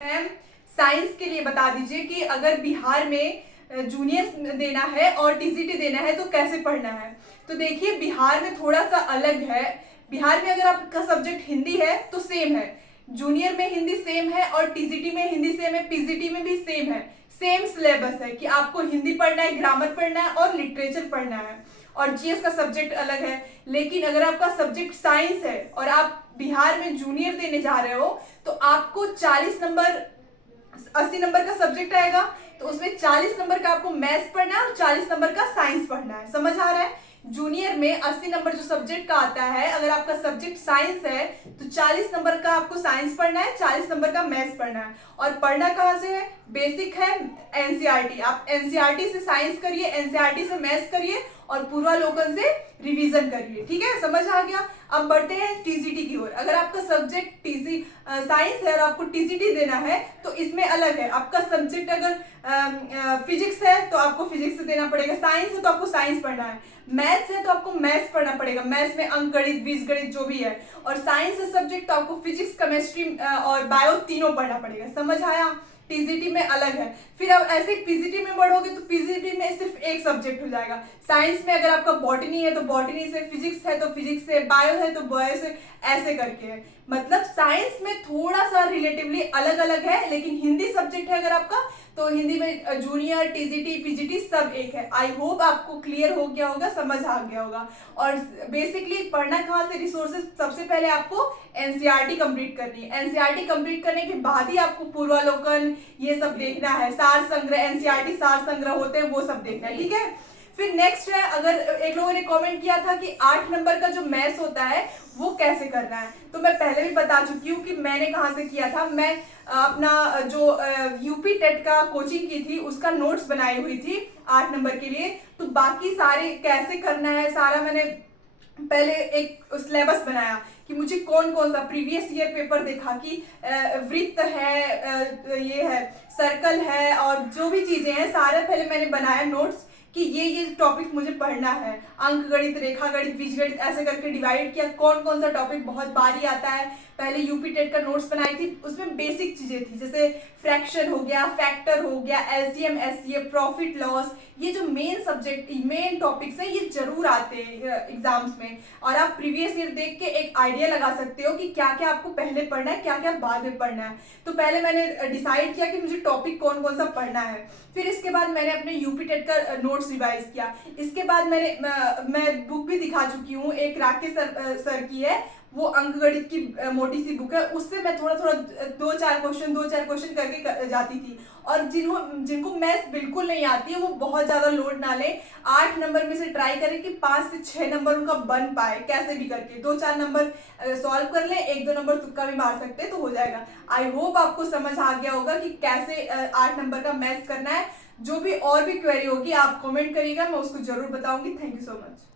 Ma'am science के लिए बता दीजिए कि अगर बिहार में जूनियर देना है और टीजीटी देना है तो कैसे पढ़ना है। तो देखिए बिहार में थोड़ा सा अलग है। बिहार में अगर आपका सब्जेक्ट हिंदी है तो सेम है, जूनियर में हिंदी सेम है और टीजीटी में हिंदी सेम है, पीजीटी में भी सेम है। सेम सिलेबस है कि आपको हिंदी पढ़ना है, ग्रामर पढ़ना है और लिटरेचर पढ़ना है और जीएस का सब्जेक्ट अलग है। लेकिन अगर आपका सब्जेक्ट साइंस है और आप बिहार में जूनियर देने जा रहे हो तो आपको 40 नंबर 80 नंबर का सब्जेक्ट आएगा, तो उसमें 40 नंबर का आपको मैथ्स पढ़ना है और 40 नंबर का साइंस पढ़ना है। समझ आ रहा है? जूनियर में 80 नंबर जो सब्जेक्ट का आता है, अगर आपका सब्जेक्ट साइंस है तो 40 नंबर का आपको साइंस पढ़ना है, 40 नंबर का मैथ्स पढ़ना है। और पढ़ना कहाँ से है? बेसिक है एनसीईआरटी। आप एनसीईआरटी से साइंस करिए, एनसीईआरटी से मैथ्स करिए और पूर्वालोकन से रिवीजन करिए। ठीक है, समझ आ गया। अब बढ़ते हैं टीजीटी की ओर। अगर आपका सब्जेक्ट साइंस है और आपको टीजीटी देना है तो इसमें अलग है। आपका सब्जेक्ट अगर फिजिक्स है तो आपको फिजिक्स से देना पड़ेगा, साइंस है तो आपको साइंस पढ़ना है, मैथ्स है तो आपको मैथ्स पढ़ना पड़ेगा, मैथ्स में अंक गणित बीजगणित जो भी है, और साइंस है सब्जेक्ट तो आपको फिजिक्स केमिस्ट्री और बायो तीनों पढ़ना पड़ेगा। समझ आया? टीजीटी में अलग है। फिर अब ऐसे पीजीटी में बढ़ोगे तो पीजीटी में सिर्फ एक सब्जेक्ट हो जाएगा। साइंस में अगर आपका बॉटनी है तो बॉटनी से, फिजिक्स है तो फिजिक्स से, बायो है तो बायो से, ऐसे करके है। मतलब साइंस में थोड़ा सा रिलेटिवली अलग अलग है, लेकिन हिंदी सब्जेक्ट है अगर आपका तो हिंदी में जूनियर, टीजीटी, पीजीटी सब एक है। आई होप आपको क्लियर हो गया होगा, समझ आ गया होगा। और बेसिकली पढ़ना कहाँ से? रिसोर्सेज सबसे पहले आपको एनसीईआरटी कंप्लीट करनी है। एनसीईआरटी कंप्लीट करने के बाद ही आपको पूर्वालोकन ये सब देखना है, सार संग्रह, एनसीईआरटी सार संग्रह होते हैं वो सब देखना है। ठीक है, फिर नेक्स्ट है, अगर एक लोगों ने कमेंट किया था कि 8 नंबर का जो मैथ्स होता है वो कैसे करना है, तो मैं पहले भी बता चुकी हूँ कि मैंने कहाँ से किया था। मैं अपना जो यूपी टेट का कोचिंग की थी उसका नोट्स बनाई हुई थी 8 नंबर के लिए। तो बाकी सारे कैसे करना है सारा मैंने पहले एक सिलेबस बनाया कि मुझे कौन कौन सा प्रीवियस ईयर पेपर देखा कि वृत्त है, ये है, सर्कल है, और जो भी चीजें हैं सारे पहले मैंने बनाया नोट्स कि ये टॉपिक मुझे पढ़ना है। अंक गणित, रेखा गणित, बीजगणित ऐसे करके डिवाइड किया कौन कौन सा टॉपिक बहुत बारी आता है। पहले यूपी टेट का नोट्स बनाई थी, उसमें बेसिक चीजें थी जैसे फ्रैक्शन हो गया, फैक्टर हो गया, एलसीएम, एचसीएफ, प्रॉफिट लॉस, ये जो मेन सब्जेक्ट मेन टॉपिक्स हैं ये जरूर आते हैं एग्जाम्स में। और आप प्रीवियस ईयर देख के एक आइडिया लगा सकते हो कि क्या क्या आपको पहले पढ़ना है, क्या क्या बाद में पढ़ना है। तो पहले मैंने डिसाइड किया कि मुझे टॉपिक कौन कौन सा पढ़ना है। फिर इसके बाद मैंने अपने यूपी टेट का नोट्स रिवाइज किया। इसके बाद मैं बुक भी दिखा चुकी हूँ, एक राकेश सर की है, वो अंकगणित की मोटी सी बुक है, उससे मैं थोड़ा थोड़ा दो चार क्वेश्चन करके जाती थी। और जिनको मैथ्स बिल्कुल नहीं आती है वो बहुत ज्यादा लोड ना ले, 8 नंबर में से ट्राई करें कि 5 से 6 नंबर उनका बन पाए, कैसे भी करके 2-4 नंबर सॉल्व कर ले, 1-2 नंबर तुक्का भी मार सकते हैं तो हो जाएगा। आई होप आपको समझ आ गया होगा कि कैसे 8 नंबर का मैथ्स करना है। जो भी और भी क्वेरी होगी आप कमेंट करिएगा, मैं उसको जरूर बताऊंगी। Thank you so much.